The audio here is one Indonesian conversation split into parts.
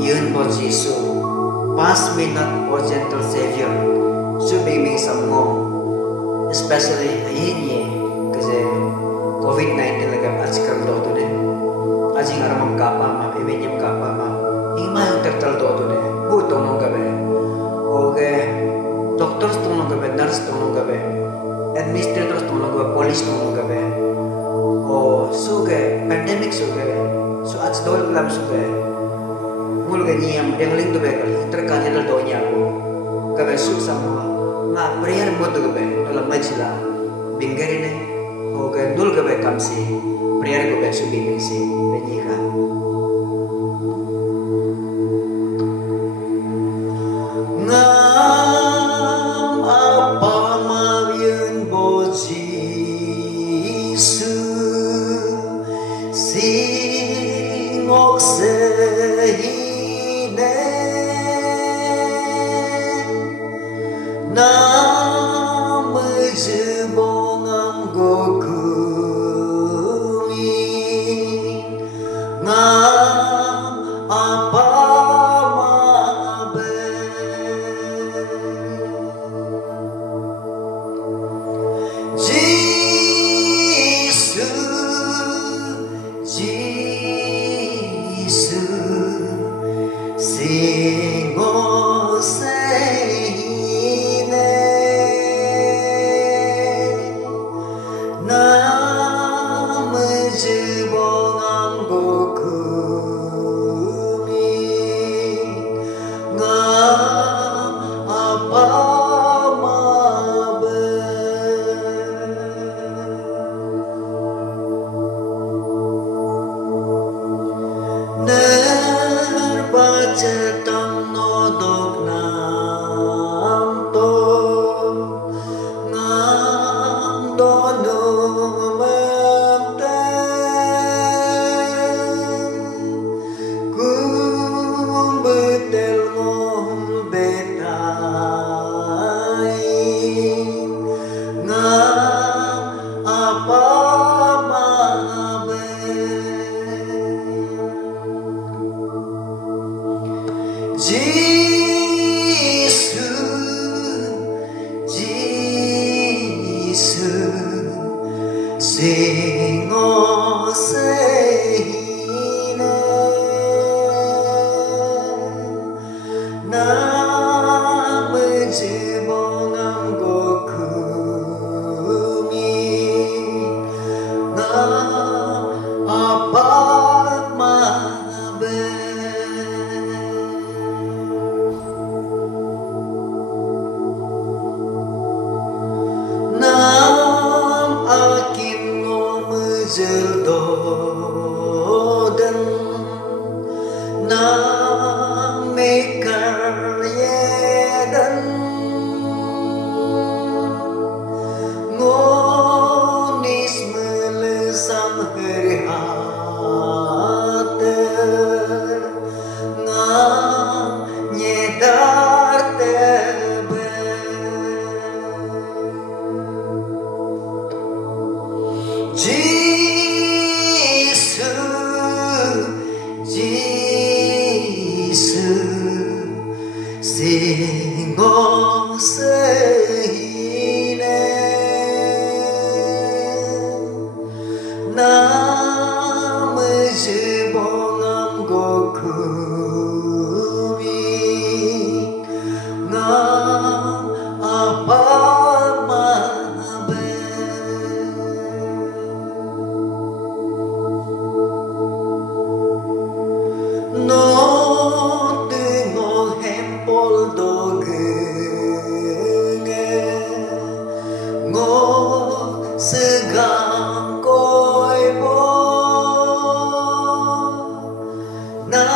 yun po Jisu, pass me not, O gentle Savior, subiming sa mo. Especially ayin ye, kasi COVID-19 lagi આજકાલ તો હતું ને આજે આરામ કાપા માં એવેન્યમ કાપા માં ઈમાં ટર્ટલ તો હતું ને હું તો નો ગવે ઓકે ડોક્ટર્સ તો નો ગવે નર્સ તો નો ગવે એડમિનિસ્ટ્રેટર્સ તો નો ગવે પોલીસ તો નો ગવે ઓ શું કે પેન્ડેમિક શું કે so આજ દોલ lam શું કે mul ganyan yang ling to be terkanya dal donya ko gabe su sama nga prayer mo to gabe dalam majla bingari ne o ga dul gabe kamsi prayer ko be su bingin si benika nga apa mawin bo Jisu singok sehi nam jebongam gokumi ngam apa mabe Jisu Jisu singo nam jebongam gokumi ngam apa mabe nerbaca tang nodok nam to ngam dono Jisu, Jisu, singo sehine, nam jebongam gokumi, ngam apa mabe. Nam akin ngomejel doden nam mekar yedan ngonis melesam herihate ngam nyedar tebe Jisu, Jisu, singo sehine, nam jebongam gokumi, ngam apa mabe. No tengo hempol dogenge ngo segang koi bo na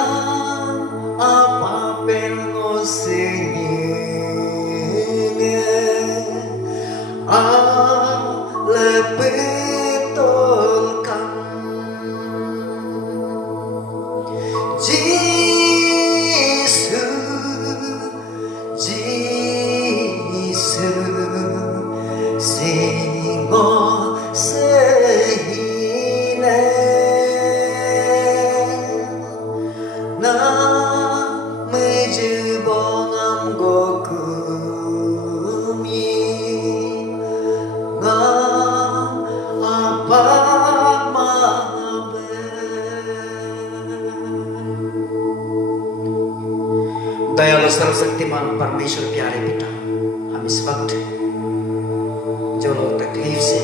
apa pen ngo singenge a lepetol kan Jisu, Jisu, singo sehine, nam दयालु सर्वशक्तिमान परमेश्वर प्यारे पिता, हम इस वक्त जो लोग तकलीफ से,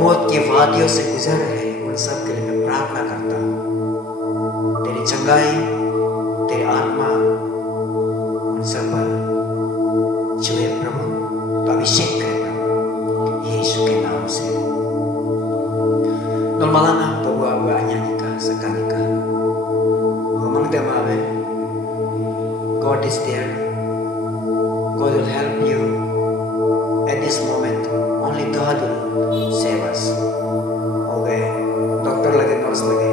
मौत की वादियों से गुजर रहे हैं, उन सब के लिए मैं प्रार्थना करता हूँ। तेरी चंगाई, तेरी आत्मा उन सब पर छुए प्रभु, तो अभिषेक करे प्रभु, यीशु के नाम से। Normalana bawa nyanyikan sekali kah. Ngomong tema apa? God is there. God will help you at this moment. Only God will save us. Okay, dokter lagi, nurse lagi.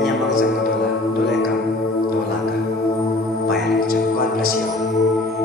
Hanya bangsa dola, dola kam, dola ka. Bayar macam. God bless you.